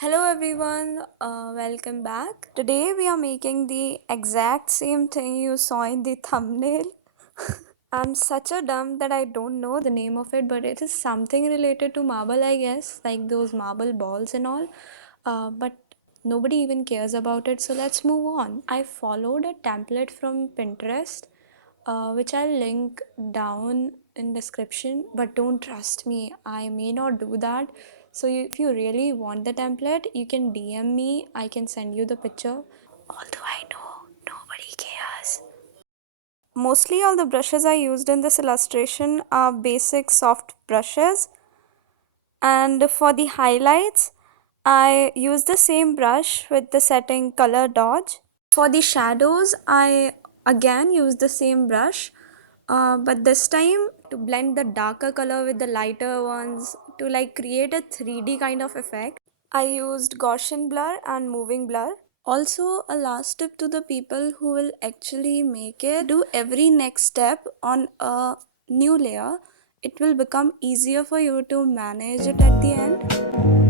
Hello everyone, welcome back. Today we are making the exact same thing you saw in the thumbnail. I'm such a dumb that I don't know the name of it, but it is something related to marble, I guess, like those marble balls and all. But nobody even cares about it, so let's move on. I followed a template from Pinterest, which I'll link down in description, but don't trust me, I may not do that. So if you really want the template, you can DM me, I can send you the picture. Although I know nobody cares. Mostly all the brushes I used in this illustration are basic soft brushes, and for the highlights I use the same brush with the setting color dodge. For the shadows I again use the same brush, but this time to blend the darker color with the lighter ones to like create a 3D kind of effect. I used Gaussian blur and moving blur. Also, a last tip to the people who will actually make it, do every next step on a new layer. It will become easier for you to manage it at the end.